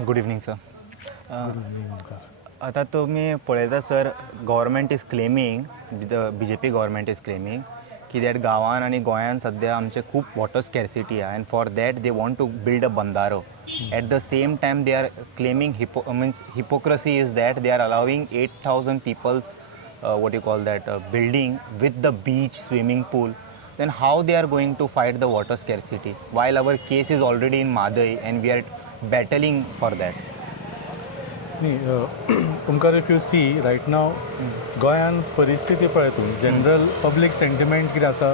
Good evening sir. Good evening Omkar. आता तुम्ही पळयता sir, government is claiming, the BJP government is claiming की that गांवान आनी गोंयान सद्या आमचे खूब वॉटर स्कॅरसिटी आहा and for that they want to build a बंदारो. At the same time they are claiming hypocrisy is that they are allowing 8,000 people's what you call that building with the beach, swimming pool. Then how they are going to fight the water scarcity while our case is already in Madai and we are battling for that. Omkar, if you see right now गोंयान परिस्थिती पळय तूं, general public sentiment कितें आसा,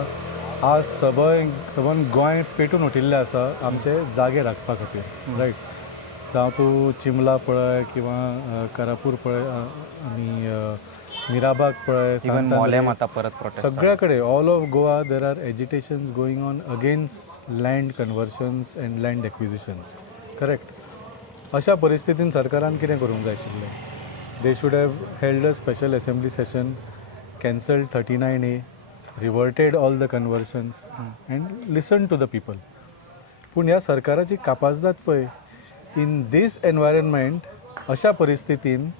आज सबन गोंय पेटून उठिल्लें आसा आमचे जागे राखपा खातीर, रायट. जावं तूं चिमला पळय किंवा कारापूर पळय आनी मिराबाग पळय, इवन मोलेम आता परत प्रोटेस्ट सगळ्या कडेन all of Goa there are agitations going on against land conversions and land acquisitions, correct. अशा परिस्थितीन सरकारान कितें करूंक जाय आशिल्लें? They should have held a special assembly session, cancelled 39A, reverted all the conversions and listen to the people. पूण ह्या सरकाराची कापाजदाद पळय, इन दीस एनवायरनमेंट, अशा परिस्थितीन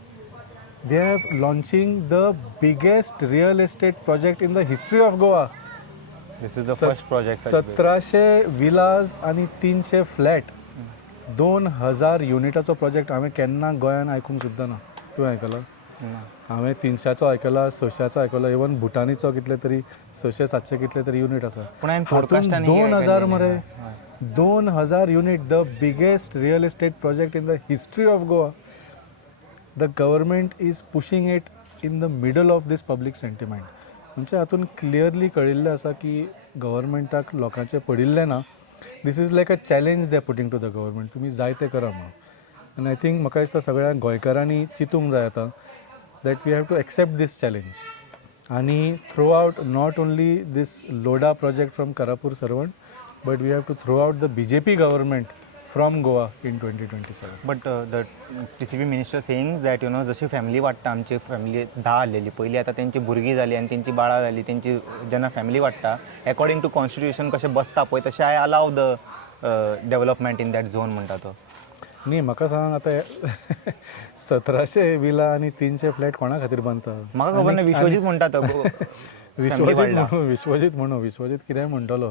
they have launching the biggest real estate project in the history of Goa. This is the first project. 1700 villas आणि 300 flat, 2000 युनिटाचो project हांवें केन्ना गोंयान आयकूंक सुद्दां ना. तुवें आयकलां? हांवें 300चो आयकला, 600चो आयकला, इवन भुटानीचो कितले तरी 600-700 कितले तरी युनिट आसा. पूण हांवें पॉडकास्टांनी 2000 मरे, 2000 unit, the biggest real estate project in the history of Goa. The government is pushing it in the middle of this public sentiment. म्हणजे हातून क्लियरली कळिल्लें आसा की गव्हर्मेंटाक लोकांचें पडिल्लें ना. This is like a challenge they putting to the government, तुमी जाय तें करा म्हणून. आनी आय थिंक म्हाका दिसता सगळ्या गोंयकारांनी चिंतूंक जाय आतां that we have to accept this challenge आनी throw out not only this Lodha project from Karapur Sarvan, but we have to throw out the BJP government from Goa in 2027. But the TCP minister saying that जशी family वाडटा, आमची family 10 आसलेली पयलीं, आतां तेंची भुरगीं जाली आनी तेंची बाळां जाली, तेंची जेन्ना फॅमिली वाडटा अकॉर्डिंग टू कॉन्स्टिट्युशन कशें बसता पळय तशें I allow the development in that zone म्हणटा तो. न्ही, म्हाका सांग, आतां 1700 विला आनी 300 फ्लॅट कोणा खातीर बांदता? म्हाका खबर ना, विश्वजीत म्हणटा तो. विश्वजीत कितेंय म्हणटलो,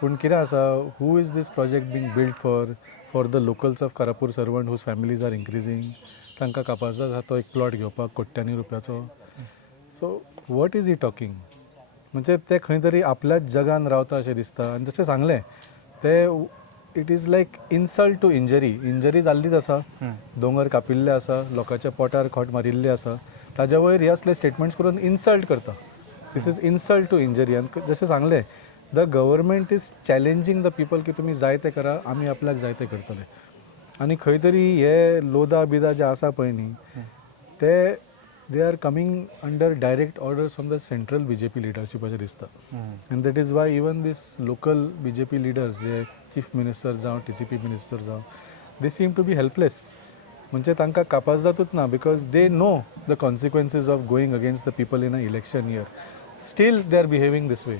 पूण कितें आसा, who is this project being build for the locals of Karapur Sarvan whose families are increasing. तांकां कापाजदाद आसा तो एक प्लॉट घेवपाक कोट्यांनी रुपयाचो. So what is he talking? म्हणजे ते खंय तरी आपल्याच जगान रावता अशें दिसता. आनी जशें सांगलें ते, it is like insult to injury जाल्लीच आसा, दोंगर कापिल्ले आसा, लोकांच्या पोटार खोट मारिल्ले आसा, ताज्या वयर हे असले स्टेटमेंट्स करून इन्सल्ट करता. दिस इज इन्सल्ट टू इंजरी. आनी जशें सांगलें, the government is challenging the people की तुमी जाय तें करा, आमी आपल्याक जाय तें करतले. आनी खंय तरी हे लोदा बिदा जे आसा पळय न्ही, ते they are coming under direct orders from the central BJP leadership अशें दिसता. And that is why even this local BJP leaders, जे चीफ मिनिस्टर जावं TCP मिनिस्टर जावं, they seem to be helpless. म्हणजे तांकां कापाजदातूच ना, because they know the consequences of going against the people in a election year. Still they are behaving this way.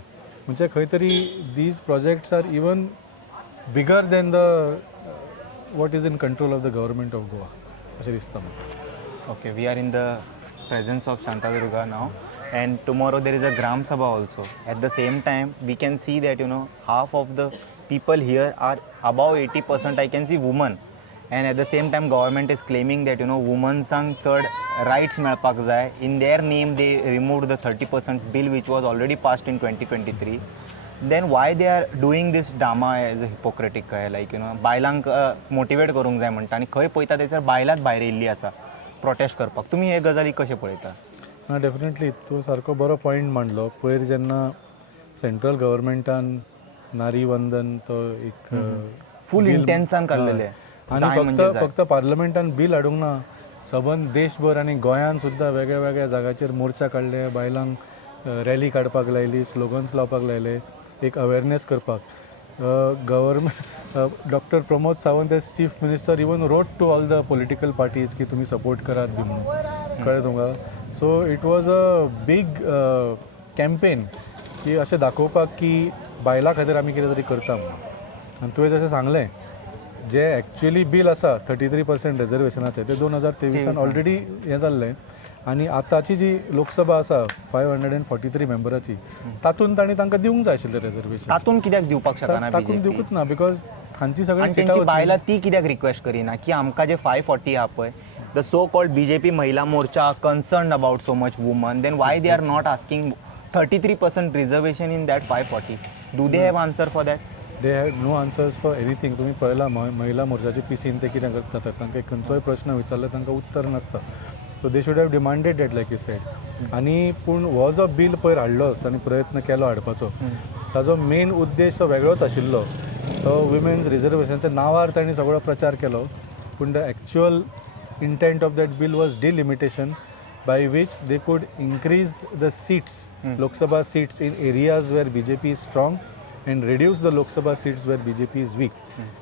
म्हणजे खंय तरी these projects are even bigger than the what is in control of the government of Goa अशें दिसता म्हाका. Okay, we are in the presence of Shantadurga now, and tomorrow there is a Gram Sabha also. At the same time, we can see that half of the people here are above 80%. I can see women, and at the same time, government is claiming that women'sank chad rights मेळपाक जाय. In their name, they removed the 30% bill which was already passed in 2023. Then why they are doing this drama as a hypocritic काय, like बायलांक motivate करूंक जाय म्हणटा, आनी खंय पळयता थंयसर बायलांच भायर येयल्ली आसा प्रोटेस्ट करपाक. तुमी हे गजाली कशें पळयता? ना, डेफिनेटली तूं सारको बरो पॉयंट मांडलो. पयर जेन्ना सेंट्रल गव्हर्मेंटान नारी वंदन तो एक फूल इंटेन्सान काडलेले, आनी फक्त पार्लमेंटान बील हाडूंक ना, सबंद देशभर आनी गोंयान सुद्दां वेगळ्या वेगळ्या जाग्याचेर मोर्चा काडले, बायलांक रॅली काडपाक लायली, स्लोगन्स लावपाक लायले, एक अवेरनेस करपाक. Government doctor Pramod Sawant as chief minister even wrote to all the political parties की तुमी सपोर्ट करात बी म्हणून, कळ्ळें तुमकां. So it was a big campaign की अशें दाखोवपाक की बायलां खातीर आमी कितें तरी करता म्हणून. आनी तुवें जशें सांगलें जे ॲक्च्युअली बील आसा 33% रिजर्वेशनाचें तें 2023 ऑलरेडी हें जाल्लें आनी आतांची जी लोकसभा आसा 543 मेंबराची तातूंत तांणी तांकां दिवंक जाय आशिल्लें रिजर्वेशन तातून कित्याक दिवपाक शकना तातूंत दिवंकूच ना बिकॉज हांची सगळी आणि त्यांची बायलां ती कित्याक रिक्वेस्ट करिना की आमकां जे 540 आहा पळय the so called BJP Mahila Morcha concern about so much woman then why they are not asking 33% reservation in that 540 do they have answer for that they had no answers for anything तुम्ही पळयला महिला मोर्चाचे पीसीन ते कितें करतात तांकां खंयचोय प्रश्न विचारले तांकां उत्तर नासता so they should have demanded that like you sed आनी पूण हो जो बील पयर हाडलो तांणी प्रयत्न केलो हाडपाचो ताजो मेन उद्देश तो वेगळोच आशिल्लो तो विमेन्स रिजर्वेशनाच्या नांवार तांणी सगळो प्रचार केलो पूण the actual intent of that bill was delimitation by which they could increase the seats, Lok Sabha seats in areas where BJP is strong and reduce the Lok Sabha seats where BJP is weak.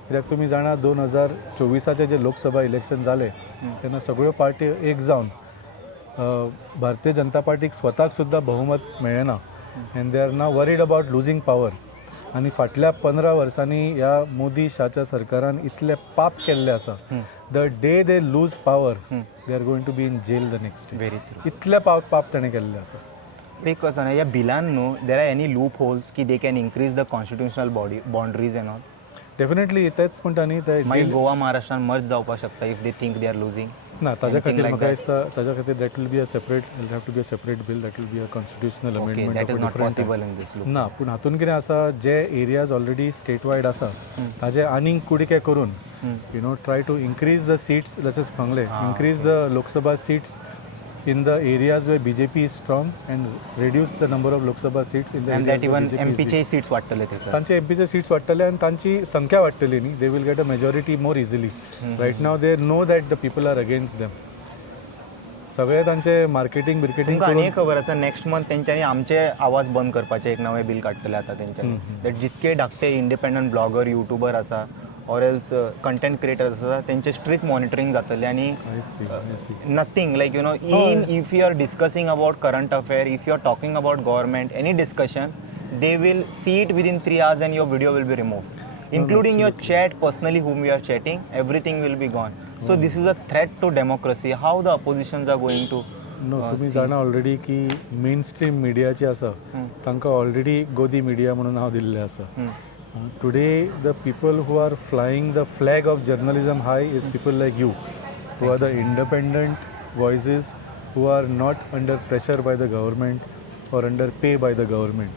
कित्याक तुमी जाणा 2024चे जे Lok Sabha election जाले तेन्ना सगळ्यो party एक जावन भारतीय जनता पार्टीक स्वताक सुद्दां बहुमत मेळ्ळें and they are now worried about losing power आनी फाटल्या 15 वर्सांनी ह्या मोदी शाच्या सरकारान इतले पाप केल्ले आसा the day they lose power they are going to be in jail the next very इतले पाप ताणें केल्ले आसा एक कसं ह्या बिलान न्हू there are any loopholes की they can increase the constitutional body boundaries and all definitely तेच म्हणटा न्ही ते मागीर गोवा महाराष्ट्रान मर्ज जावपाक शकता if they think they are losing ना ताज्या खातीर म्हाका दिसता ताज्या खातीर that will be a separate have to be a separate bill that will be a constitutional amendment that is not possible in this loop ना पूण हातून कितें आसा जे एरियाज ऑलरेडी स्टेट वायड आसा ताजे आनीक कुडके करून you know try to increase the seats जशें सांगलें increase the Lok Sabha seats in the areas where BJP is strong and reduce the number of Lok Sabha seats in the and areas that where even BJP is MP चे weak. Seats वाडटले थंयसर तांचे एमपीचे seats वाडटले आनी तांची संख्या वाडटली न्ही they will get a majority more easily right now they know that the people are against them सगळे तांचे मार्केटिंग बिर्केटिंग तुमकां आनी एक खबर आसा नेक्स्ट मंथ तेंच्यांनी आमचे आवाज बंद करपाचें एक नवें बिल काडटले आतां तेंच्यांनी दॅट जितके धाकटे इंडिपेंडंट ब्लॉगर युट्यूबर आसा ऑर एल्स कंटेंट क्रिएटर्स आसा तेंचे स्ट्रिक्ट मॉनिटरींग जातलें आनी I see. nothing like you know in if you are discussing about current affair if you are talking about government any discussion they will see it within 3 hours and your video will be removed including your chat personally whom you are chatting everything will be gone so this is a threat to democracy how the oppositions are going to know तुम्ही जाणा already की main stream मिडियाची आसा तांकां already गोदी media म्हणून नांव दिल्लें आसा today the people who are flying the flag of journalism high is people like you who are the independent voices who are not under pressure by the government or under pay by the government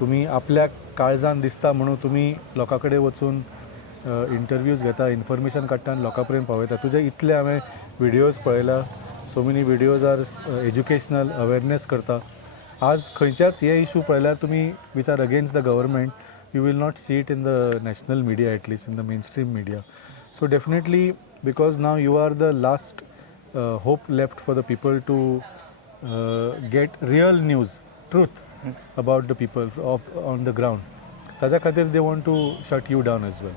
तुम्ही आपल्या काळजान दिसता म्हणून तुम्ही लोकां कडेन वचून interviews घेता information काडटा आनी लोकां पर्यंत पावयता तुजे इतले हांवें विडियोज पळयला so many videos are educational awareness करता आज खंयच्याच हे इशू पळयल्यार तुम्ही which are against the government you will not see it in the national media, at least in the mainstream media. So definitely, because now you are the last hope left for the people to get real news, truth about the people on the ground. ताज्या खातीर they want to shut you down as well.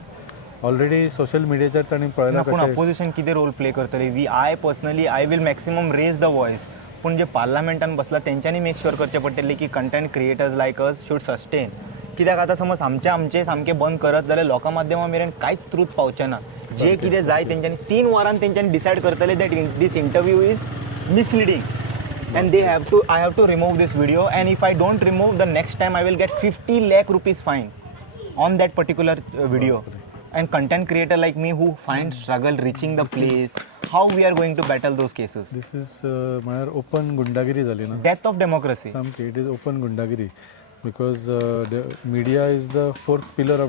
Already social media चेर तांणी पळयलां पूण कशें opposition कितें role play करतली we I personally I will maximum raise the voice पूण जे पार्लमेंटान बसला तेंच्यांनी मेक शुअर करचें पडटलें की content creators like us should sustain कित्याक आतां समज आमचे सामकें बंद करत जाल्यार लोकां माध्यमां मेरेन कांयच ट्रूथ पावचें ना जे कितें जाय तेंच्यांनी 3 वरान तेंच्यांनी डिसायड करतले that this interview is misleading and I have to remove this video and if I don't remove the next time I will get 50 lakh rupees fine on that particular video and content creator like me who find struggle reaching the place how we are going to battle those cases this is म्हळ्यार open गुंडागिरी जाली ना death of democracy It is open gundagiri because the media is the fourth pillar of